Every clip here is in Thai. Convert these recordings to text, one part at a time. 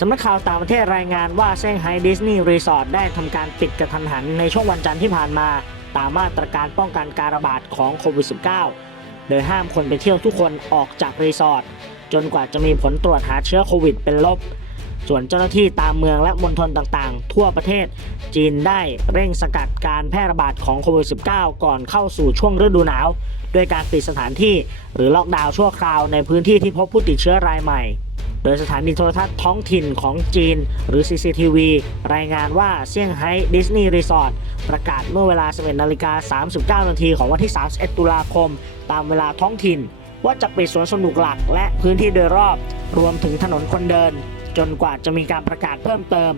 สำนักข่าวต่างประเทศรายงานว่าเซี่ยงไฮ้ดิสนีย์รีสอร์ทได้ทำการปิดกระทันหันในช่วงวันจันทร์ที่ผ่านมา ตามมาตรการป้องกันการระบาดของโควิด -19 โดยห้ามคนไปเที่ยวทุกคนออกจากรีสอร์ทจนกว่าจะมีผลตรวจหาเชื้อโควิดเป็นลบ ส่วนเจ้าหน้าที่ตามเมืองและมณฑลต่างๆ ทั่วประเทศ จีนได้เร่งสกัดการแพร่ระบาดของโควิด -19 ก่อนเข้าสู่ช่วงฤดูหนาว ด้วยการปิดสถานที่หรือล็อกดาวน์ชั่วคราวในพื้นที่ที่พบผู้ติดเชื้อรายใหม่โดยสถานีโทรทัศน์ท้องถิ่นของจีน หรือ CCTV รายงานว่าเซี่ยงไฮ้ดิสนีย์รีสอร์ทประกาศเมื่อเวลา 11นาฬิกา39 นาทีของวันที่ 31 ตุลาคม ตามเวลาท้องถิ่น ว่าจะปิดสวนสนุกหลักและพื้นที่โดยรอบ รวมถึงถนนคนเดิน จนกว่าจะมีการประกาศเพิ่มเติม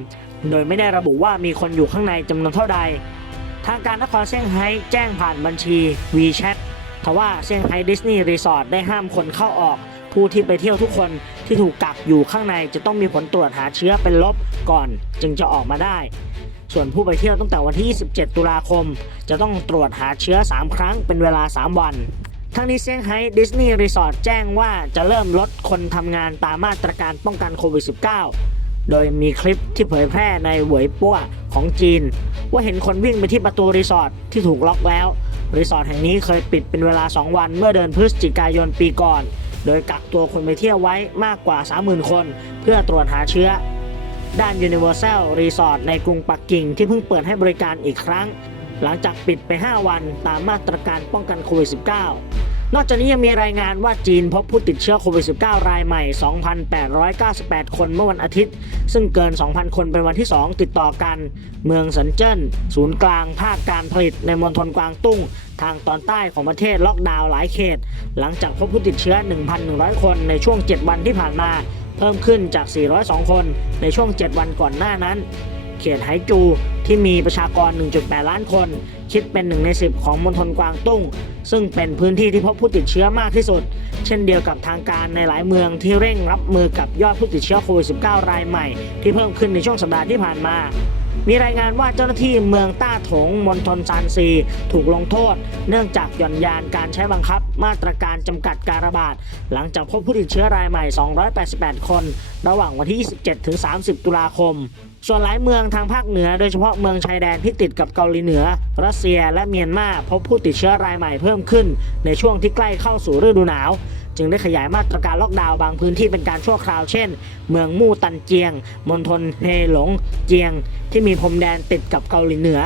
โดยไม่ได้ระบุว่ามีคนอยู่ข้างในจำนวนเท่าใด ทางการนครเซี่ยงไฮ้แจ้งผ่านบัญชี WeChat ทว่าเซี่ยงไฮ้ดิสนีย์รีสอร์ทได้ห้ามคนเข้าออก ผู้ที่ไปเที่ยวทุกคนที่ถูกกักอยู่ข้างในจะต้องมีผลตรวจหาเชื้อเป็นลบก่อน จึงจะออกมาได้ ส่วนผู้ไปเที่ยวตั้งแต่วันที่ 27 ตุลาคม จะต้องตรวจหาเชื้อ 3 ครั้งเป็นเวลา 3 วัน ทั้งนี้เซี่ยงไฮ้ดิสนีย์รีสอร์ทแจ้งว่าจะเริ่มลดคนทำงานตามมาตรการป้องกันโควิด -19 โดยมีคลิปที่เผยแพร่ในหวยปั้วของจีน ว่าเห็นคนวิ่งไปที่ประตูรีสอร์ทที่ถูกล็อกแล้ว รีสอร์ทแห่งนี้เคยปิดเป็นเวลา 2 วันเมื่อเดือนพฤศจิกายนปีก่อน โดยกักตัวคนไปเที่ยวไว้มากกว่า 30,000 คน เพื่อตรวจหาเชื้อ ด้าน Universal Resort ในกรุงปักกิ่งที่เพิ่งเปิดให้บริการอีกครั้ง หลังจากปิดไป 5 วันตามมาตรการป้องกันโควิด -19 นอกจากนี้ยังมีรายงานว่าจีนพบผู้ติดเชื้อโควิด -19 รายใหม่ 2,898 คนเมื่อวันอาทิตย์ ซึ่งเกิน 2,000 คนเป็นวันที่ 2 ติดต่อกัน เมืองสันเจิ้น ศูนย์กลางภาคการผลิตในมณฑลกวางตุ้ง ทางตอนใต้ของประเทศล็อกดาวน์หลายเขต หลังจากพบผู้ติดเชื้อ 1,100 คนในช่วง 7 วันที่ผ่านมา เพิ่มขึ้นจาก 402 คนในช่วง 7 วันก่อนหน้านั้น เขตไหจู ที่มีประชากร 1.8 ล้านคน คิดเป็น1ใน 10 ของมณฑลกวางตุ้ง ซึ่งเป็นพื้นที่ที่พบผู้ติดเชื้อมากที่สุด เช่นเดียวกับทางการในหลายเมืองที่เร่งรับมือกับยอดผู้ติดเชื้อโควิด -19 รายใหม่ ที่เพิ่มขึ้นในช่วงสัปดาห์ที่ผ่านมา มีรายงานว่าเจ้าหน้าที่เมืองต้าถงมณฑลซานซี ถูกลงโทษ เนื่องจากหย่อนยานการใช้บังคับ มาตรการจำกัดการระบาด หลังจากพบผู้ติดเชื้อรายใหม่ 288 คน ระหว่างวันที่ 27 ถึง 30 ตุลาคม ส่วนหลายเมืองทางภาคเหนือ โดยเฉพาะเมืองชายแดนที่ติดกับเกาหลีเหนือ รัสเซียและเมียนมาพบผู้ติดเชื้อรายใหม่เพิ่มขึ้น ในช่วงที่ใกล้เข้าสู่ฤดูหนาว จึงได้ขยายมาตรการล็อกดาวน์บางพื้นที่เป็นการชั่วคราวเช่น เมืองมู่ตันเจียงมณฑลเฮหลงเจียง ที่มีพรมแดนติดกับเกาหลีเหนือ